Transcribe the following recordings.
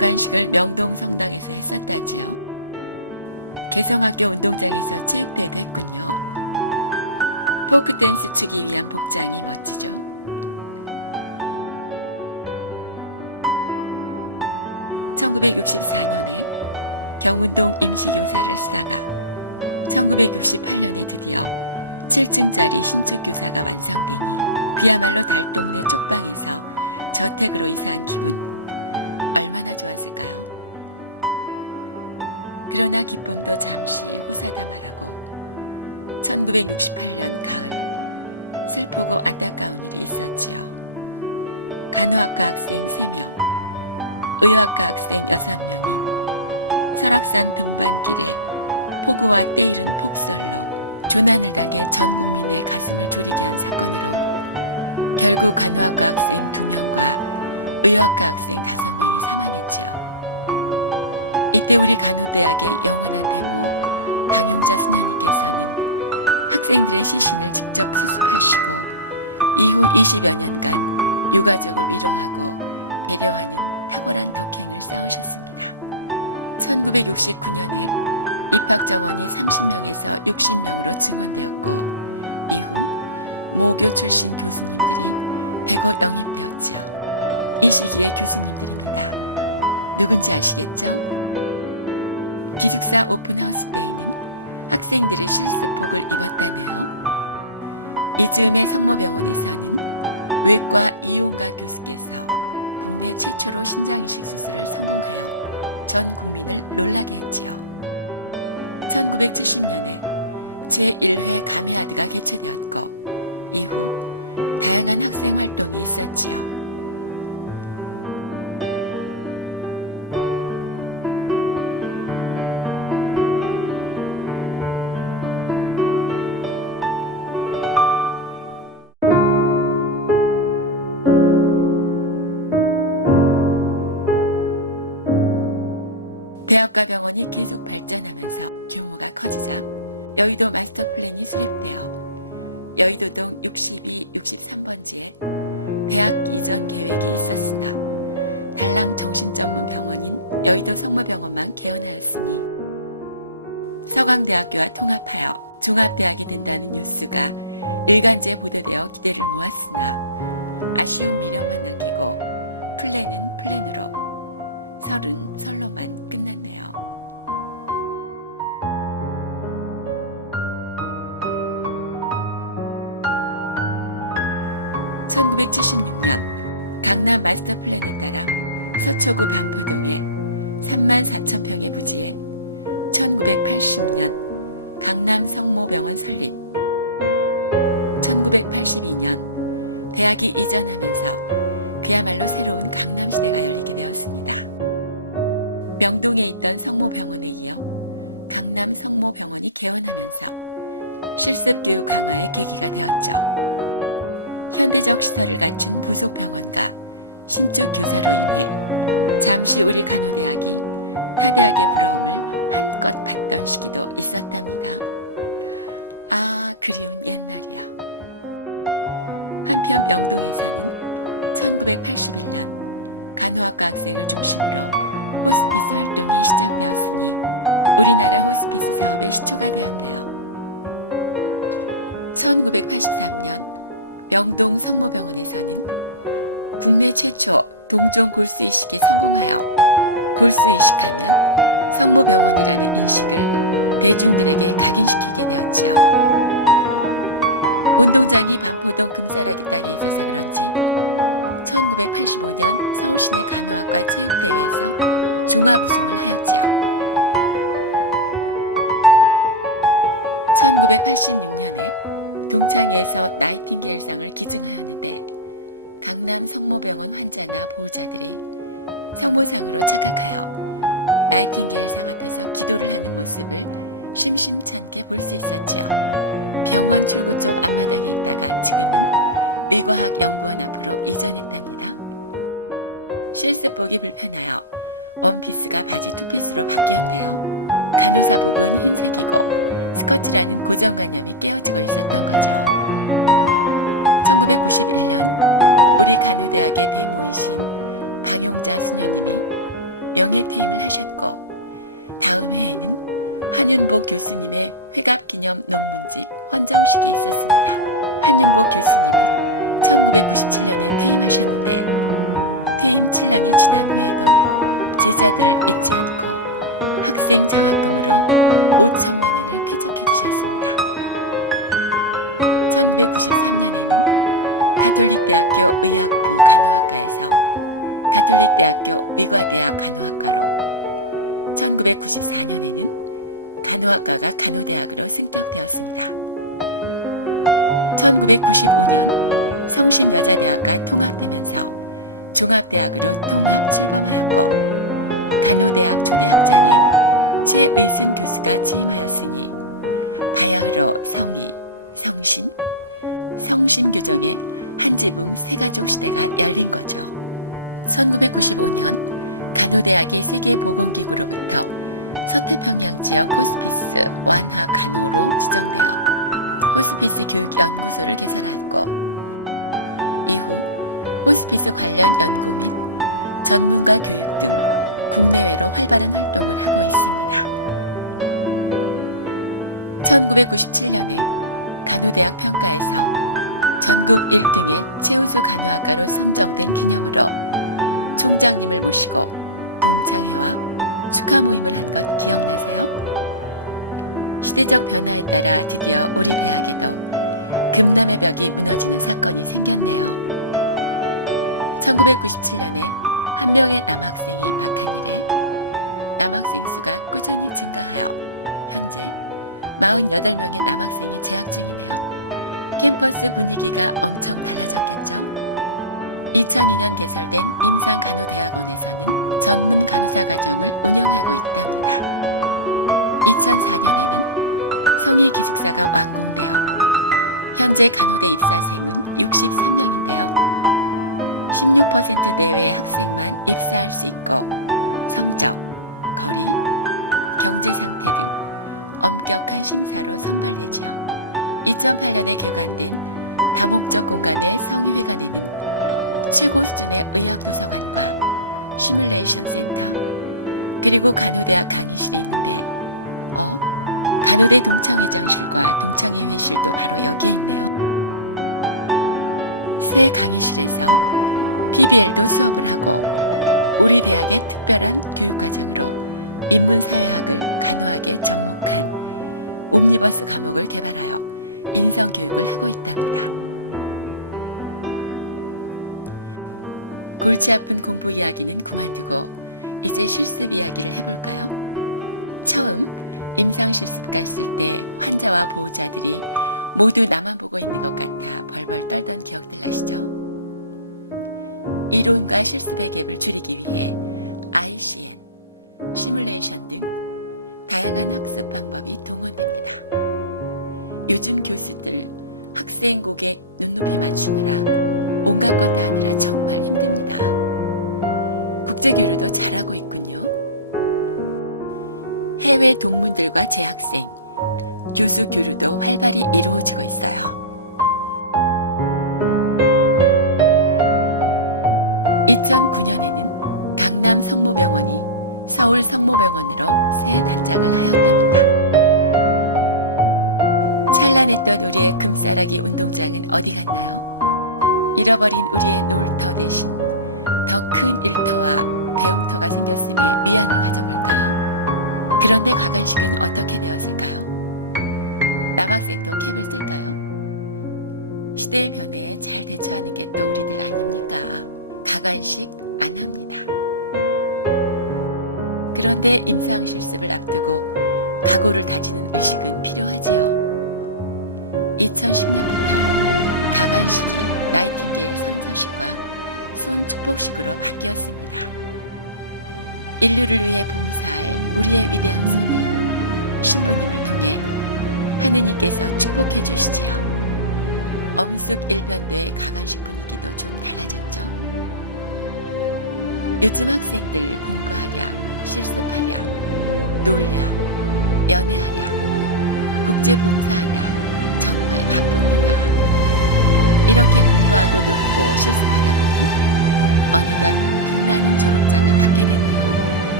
please. No.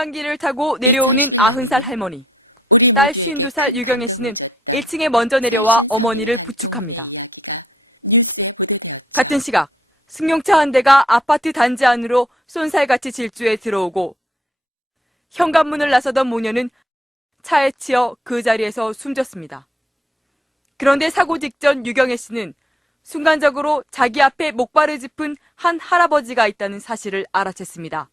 승강기를 타고 내려오는 90살 할머니. 딸 52살 유경애 씨는 1층에 먼저 내려와 어머니를 부축합니다. 같은 시각 승용차 한 대가 아파트 단지 안으로 쏜살같이 질주해 들어오고 현관문을 나서던 모녀는 차에 치여 그 자리에서 숨졌습니다. 그런데 사고 직전 유경애 씨는 순간적으로 자기 앞에 목발을 짚은 한 할아버지가 있다는 사실을 알아챘습니다.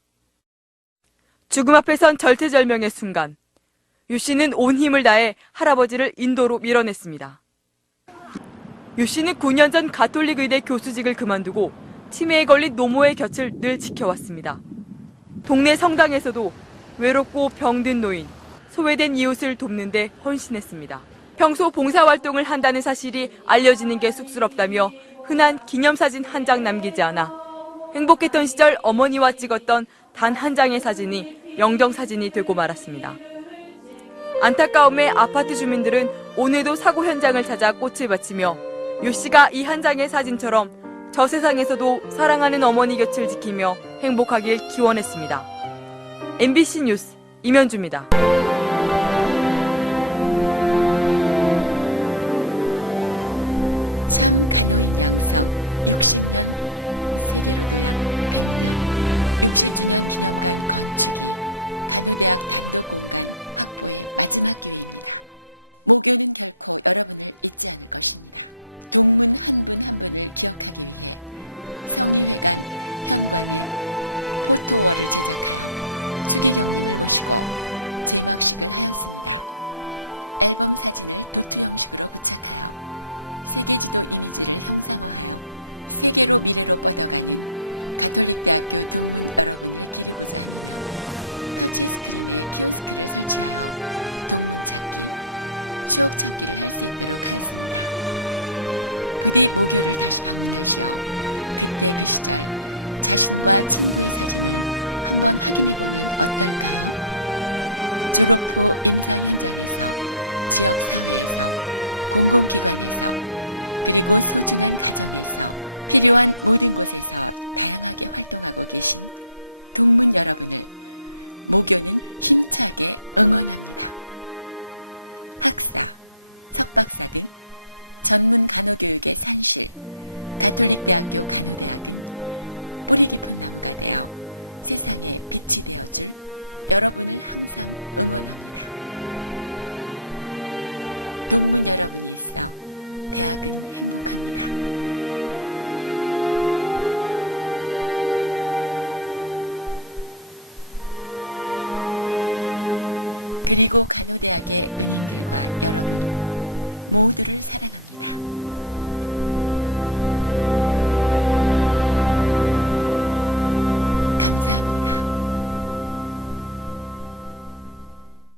죽음 앞에선 절체절명의 순간, 유 씨는 온 힘을 다해 할아버지를 인도로 밀어냈습니다. 유 씨는 9년 전 가톨릭 의대 교수직을 그만두고 치매에 걸린 노모의 곁을 늘 지켜왔습니다. 동네 성당에서도 외롭고 병든 노인, 소외된 이웃을 돕는 데 헌신했습니다. 평소 봉사활동을 한다는 사실이 알려지는 게 쑥스럽다며 흔한 기념사진 한 장 남기지 않아 행복했던 시절 어머니와 찍었던 단 한 장의 사진이 영정 사진이 되고 말았습니다. 안타까움에 아파트 주민들은 오늘도 사고 현장을 찾아 꽃을 바치며 유 씨가 이 한 장의 사진처럼 저 세상에서도 사랑하는 어머니 곁을 지키며 행복하길 기원했습니다. MBC 뉴스 임현주입니다.